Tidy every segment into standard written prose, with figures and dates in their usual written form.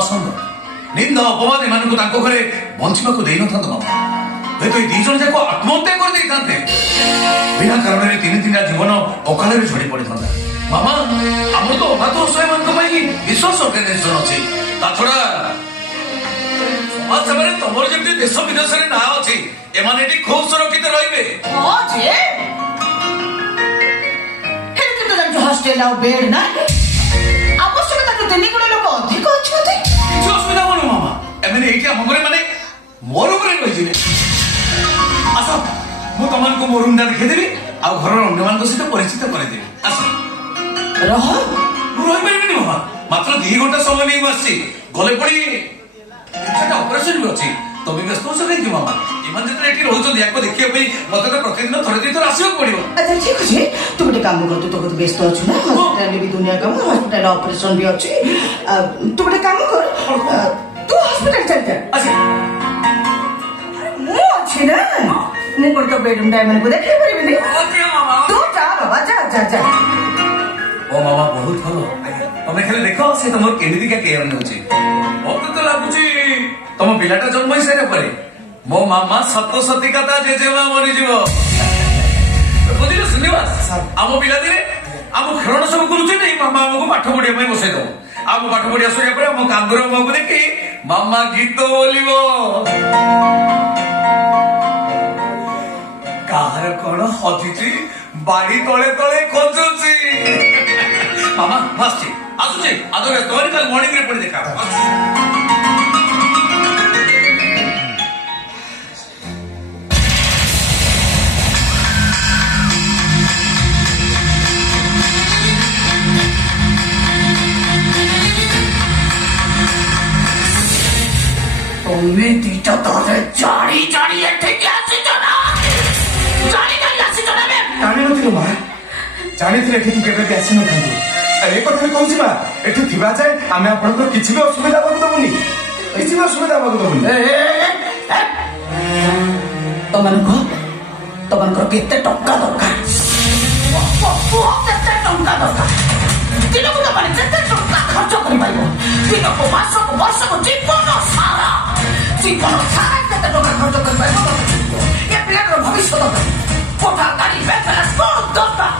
ଅସମ୍ଭବ। ନିନ୍ଦ ଅପବାଦ ଏମାନଙ୍କୁ ତାଙ୍କ ଘରେ ବଞ୍ଚିବାକୁ ଦେଇନଥାନ୍ତୁ ମାମା। ହୁଏତ ଏଇ 2 ଜଣ ଯାକ ଆତ୍ମହତ୍ୟା କରିଦେଇଥାନ୍ତେ। ବିନା କାରଣରେ 3 ଜୀବନ ଅକାଳରେ ଝଡ଼ି ପଡ଼ିଥାନ୍ତା। ମାମା ଆମର ତ ଅନାଥ ଅସହାୟମାନଙ୍କ ପାଇଁ ବିଶ୍ୱାସ ଅର୍ଗାନାଇଜେସନ ଅଛି। ତା ଛଡ଼ା ସମାଜ ସେବାରେ ତମର ଯେମିତି ଦେଶ ବିଦେଶରେ ନାଁ ଅଛି, ଏମାନେ ଏଠି ଖୁବ୍ ସୁରକ୍ଷିତ ରହିବେ। ହଷ୍ଟେଲ ଆଉ ବେଡ୍ ନାହିଁ। ଆବଶ୍ୟକତାଠୁ 3 ଗୁଣ ଲୋକ ଅଧିକ ଅଛନ୍ତି। କିଛି ଅସୁବିଧା ହବନି ମାମା। ଏମାନେ ଏଇଠି ଆମ ଘରେ ମାନେ ମୋ ରୁମରେ ରହିଯିବେ। ଆସ ମୁଁ ତମମାନଙ୍କୁ ମୋ ରୁମଟା ଦେଖେଇଦେବି ଆଉ ଘରର ଅନ୍ୟମାନଙ୍କ ସହିତ ପରିଚିତ କରେଇଦେବି। ଆସ। ମୁଁ ରହିପାରିବିନି ମାମା। ମାତ୍ର 2 ଘଣ୍ଟା ସମୟ ନେଇ ମୁଁ ଆସିଛି। ଗଲେ ପୁଣି ଅପରେସନ ବି ଅଛି। ତମେ ବ୍ୟସ୍ତ ଅଛ କାହିଁକି ମାମା? ଏମାନେ ଯେତେବେଳେ ଏଠି ରହୁଛନ୍ତି ୟାକୁ ଦେଖିବା ପାଇଁ ମତେ ତ ପ୍ରତିଦିନ ଥରେ 2 ଥର ଆସିବାକୁ ପଡିବ। ଆଚ୍ଛା ଠିକ ଅଛି, ତୁ ଗୋଟେ କାମ କର। ତୁ ତ ବହୁତ ବ୍ୟସ୍ତ ଅଛୁ ନା, ହସ୍ପିଟାଲରେ ବି ଦୁନିଆ କାମ, ହସ୍ପିଟାଲ ଅପରେସନ ବି ଅଛି। ତୁ ଗୋଟେ କାମ କର, ତୁ ହସ୍ପିଟାଲ ଚାଲିଯା। ମୁଁ ଅଛି ନା, ମୁଁ କଣ ତ ବେଡରୁମଟା ଏମାନଙ୍କୁ ଦେଖେଇ ପାରିବିନି। ତୁ ଯା ବାବା, ଯା ଯା ଯା। ଓ ମାମା ବହୁତ ଭଲ। ତମେ ଖାଲି ଦେଖ ସେ ତମର କେମିତିକା କେୟାର ନେଉଛି। ମତେ ତ ଲାଗୁଛି ତମ ପିଲାଟା ଜନ୍ମ ହେଇସାରିଲା ପରେ ମୋ ମାମା ସତ ସତିକା ତା ଜେଜେମା ମରିଯିବ। ବୁଝିଲ ଶ୍ରୀନିବାସ? ଆମ ପିଲାଦିନେ ଆମ ଖେଳଣ ସବୁ କରୁଛନ୍ତି, ମାମା ଆମକୁ ପାଠ ପଢିବା ପାଇଁ ବସେଇ ଦବ। ଆମ ପାଠ ପଢିବା ସରିବା ପରେ ଆମ କାନ୍ଦୁର ମୁହଁକୁ ଦେଖି ମାମା ଗୀତ ବୋଲିବ। କାହାର କଣ ହଜିଛି ବାଡି ତଳେ ତଳେ ଖୋଜୁଛି। ମାମା ଆସୁଛି ଆସୁଛି ଆଦର ତୋରି କାଲି ମର୍ଣ୍ଣିଂରେ ପଢି ଦେଖା। তুমি 2টা ধরে জানি জানি এঠিকে আসিছ না, জানি জানি আসিছ না। ଜାଣିନଥିଲୁ ମା, ଜାଣିଥିଲେ ଏଠିକି କେବେ ବି ଆସିନଥାନ୍ତୁ। ଏ କଥା କହୁଛି ମା, ଏଠି ଥିବା ଯାଏ ଆମେ ଆପଣଙ୍କର କିଛି ବି ଅସୁବିଧା ହେବାକୁ ଦେବୁନି, କିଛି ବି ଅସୁବିଧା ହେବାକୁ ଦେବୁନି। ତମମାନଙ୍କର କେତେ ଟଙ୍କା ଦରକାର? କେତେ ଟଙ୍କା ଦରକାର? ଦିନକୁ ତମମାନେ କେତେ ଟଙ୍କା ଖର୍ଚ୍ଚ କରିପାରିବ? ଦିନକୁ, ମାସକୁ, ବର୍ଷକୁ, ଜୀବନ ସାରା କେତେ ଟଙ୍କା ଖର୍ଚ୍ଚ କରିପାରିବ? ଏ ପିଲାର ଭବିଷ୍ୟତ ପାଇଁ କୋଠା ଗାଡି ବେପାର କଣ ଦରକାର?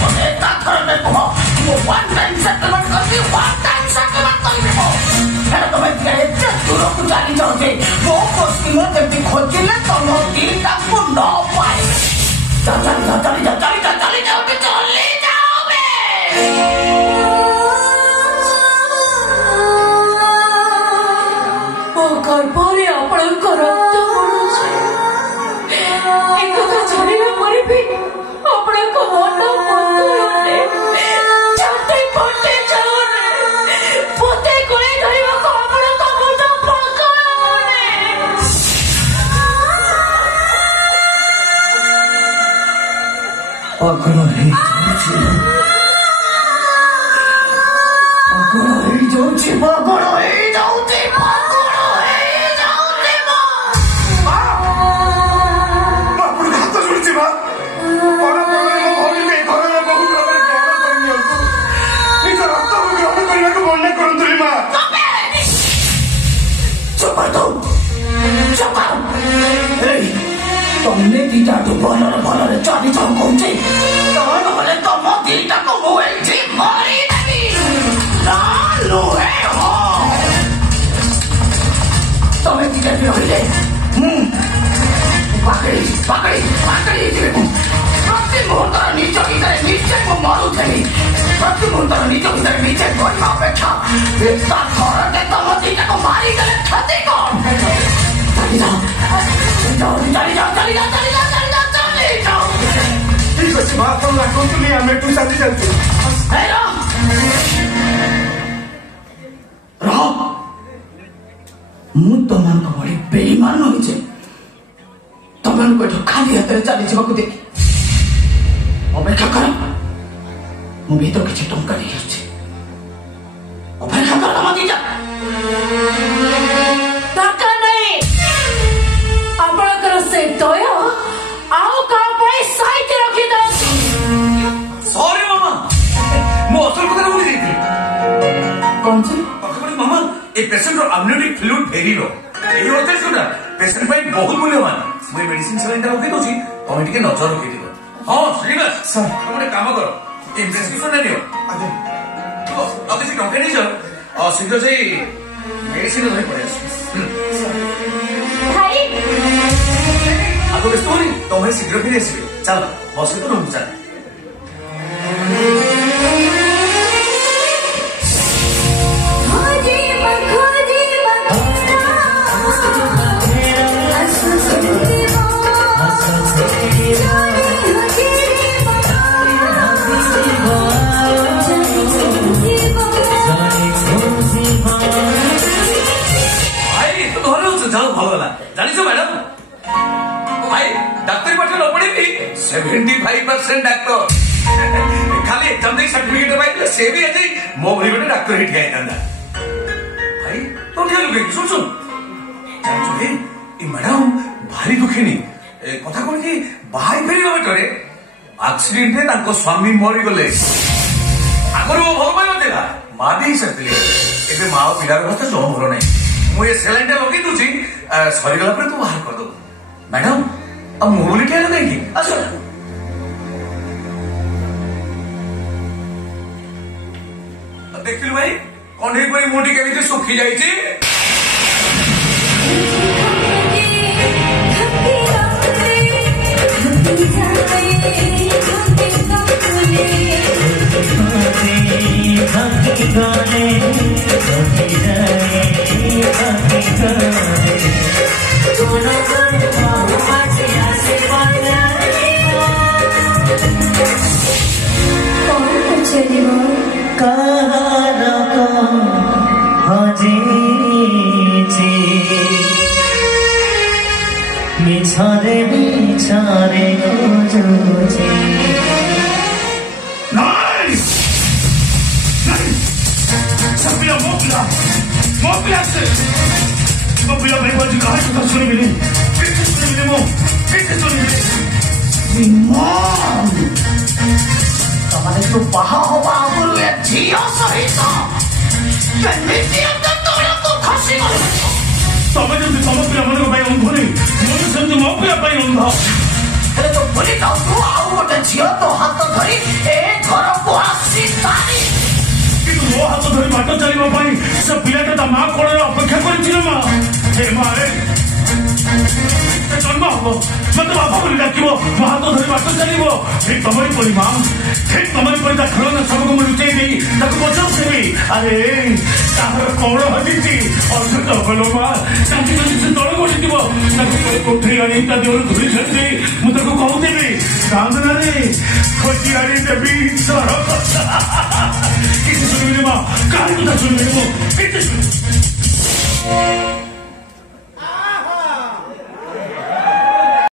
ମୋତେ ତାଥରରେ କୁହ, ମୁଁ one time settlement କରିବି। ହେଲେ ତମେ ଏତେ ଦୂରକୁ ଚାଲିଛ ଯେ ମୋ ପଶ୍ଚିମ କେମିତି ଖୋଜିଲେ ତମ 2ଟାକୁ ନ ପାଏ। ଗର୍ଭରେ ଆପଣଙ୍କର ରକ୍ତ ପଡୁଛି। ଏକଥା ଜାଣିଲା ପରେ ବି ଆପଣଙ୍କ ମନ ବଦଳୁନି, ଛାତି ଫଟେ ଯାଉନି, ପୋତେ ଗୋଳି ଧରିବାକୁ ଆପଣଙ୍କ ମୁଣ୍ଡ ପକାଉନି। ପାଗଳ ହେଇଯାଉଛି। ତମେ 2ଟାଠୁ ଭଲରେ ଚାଲିଯାଉ କହୁଛି, ନହେଲେ ତମ 2ଟାକୁ ମୁଁ ଏଇଠି ମରିଦେବି। ତମେ 2ଟା ବି ରହିଲେ ମୁଁ ପାକଡ଼ି ହେଇଯିବି। ପ୍ରତି ମୁହୂର୍ତ୍ତର ନିଜ ଭିତରେ ନିଜେ ମୁଁ ମରୁଥିଲି। ପ୍ରତି ମୁହୂର୍ତ୍ତର ନିଜ ଭିତରେ ନିଜେ କରିବା ଅପେକ୍ଷା ଏକା ଥରଟେ ତମ 2ଟାକୁ ମାରିଦେଲେ କ୍ଷତି କଣ? ଠିକ ଅଛି ମା, ଆପଣ ଲାଗନ୍ତୁନି, ଆମେ ଏଠୁ ଚାଲି ଯାଉଛୁ। ମୁଁ ତମମାନଙ୍କ ଭଳି ବେଇମାନ ହୋଇଛି। ତମମାନଙ୍କୁ ଏଠୁ ଖାଲି ହାତରେ ଚାଲିଯିବାକୁ ଦେଖି ଅପେକ୍ଷା କର। ମୁଁ ଭିତରୁ କିଛି ଟଙ୍କା ନେଇ ଆସୁଛି, ଅପେକ୍ଷା କର। ତମ 2ଟା ଟଙ୍କା ନାହିଁ। ଆପଣଙ୍କର ସେ ଦୟ ଆଉ କାହା ପାଇଁ ସାଇତି ରଖିଥାନ୍ତି। ସରି ମାମା, ମୁଁ ଅସଲ କଥାରେ ଭୁଲି ଯାଇଥିଲି। କଣ ଯେ? ମାମା ए पेशेंट रो इम्यूनिटी फ्लूइड भेरी लो एही होते सुना पेशेंट भाई बहुत मूल्यवान मुझे मेडिसिन सिलेंडर रखी दोची तमे टिके नजर रखी दियो हां श्रीनिवास सर तुम काम करो ए प्रेस्क्रिप्शन ने नियो आगे तो अब किसी टंके नहीं जाओ और शीघ्र से मेडिसिन धरी पड़े भाई आपको व्यस्त होनी तुम्हें शीघ्र फिर आसवे चलो बस तो रूम चल জানিছো ম্যাডাম ভাই ডাক্তারি পাঠে ন পড়েনি 75% ডাক্তার খালি এক্সাম দেই সার্টিফিকেট পাইলে সে বি এতে মো ভরি গটে ডাক্তার হিট গাই দান্দা ভাই তো ঠিক লুকে শুন শুন জানিছো হে এই ম্যাডাম ভারি দুঃখিনী কথা কোন কি ভাই ফেরিবা বেটরে আক্সিডেন্টে তাଙ୍କ স্বামী মরি গলে আগর ও ভাল পাই নଥିଲା মা দেই সাথে ଏବେ ମା ପିଲାର ଅବସ୍ଥା ଜମା ଭଲ ନାହିଁ ମୁଁ ଏ ସେଲାଇନଟା ଲଗେଇ ଦଉଛି ସରିଗଲା ପରେ ତୁ ବାହାର କରିଦବୁ ମ୍ୟାଡାମ ଆଉ ମୁଁ ବୋଲି ଠିଆ କାହିଁକି ଆସ ଦେଖିଲୁ ଭାଇ କଣ୍ଢେଇ ପରି ମୁଣ୍ଡି କେମିତି ଶୁଖି ଯାଇଛି মিছরে মিছরে খুঁজুছি Sapila mopila se mopila bhai baji kaha কথা শুনবিনি কেতে শুনবিনি মো কেতে শুনবিনি মম তোমারে তো বাহা হবা আগরু এ ঝিও সহিত কেমিতি অন্ত তোমরা খসি গল তবে যদি তম পিলা মনে ভাই অন্ধ নেই মনে সেমতি মো পিলা পাই অন্ধ ହେଲେ ତ ଭୁଲି ଯାଉ ତୁ ଆଉ ଗୋଟେ ଝିଅ ତୋ ହାତ ଧରି ଏ ଘରକୁ ଆସି ତାରି କିନ୍ତୁ ମୋ ହାତ ଧରି ବାଟ ଚାଲିବା ପାଇଁ ସେ ପିଲାଟା ତା ମା କୋଳରେ ଅପେକ୍ଷା କରିছিল ମା ହେ ମା ରେ ଜନ୍ମ ହବ ମତେ ବାପା ବୋଲି ଡାକିବ ମୋ ହାତ ଧରି ବାଟ ଚାଲିବ ଠିକ ତମରି ପରି ମା ଠିକ ତମରି ପରି ତା ଖେଳନା ସବୁକୁ ମୁଁ ଲୁଚେଇ ଦେଇ ତାକୁ ବଚାଉଥିବି ଆରେ ତାହାର କଣ ହଜିଛି ଅଦ୍ଭୁତ ଭଲ ମା ତାଙ୍କୁ ଯଦି ସେ ତଳେ ବସିଥିବ ତାକୁ ଉଠେଇ ଆଣି ତା ଦେହରୁ ଧରି ଛାଡ଼ି ମୁଁ ତାକୁ କହୁଥିବି କାନ୍ଦନାରେ ଖୋଜି ଆଣି ଦେବି ସର କିଛି ଶୁଣିବିନି ମା କାହାରି କଥା ଶୁଣିବିନି ମୁଁ କିଛି ଶୁଣିବି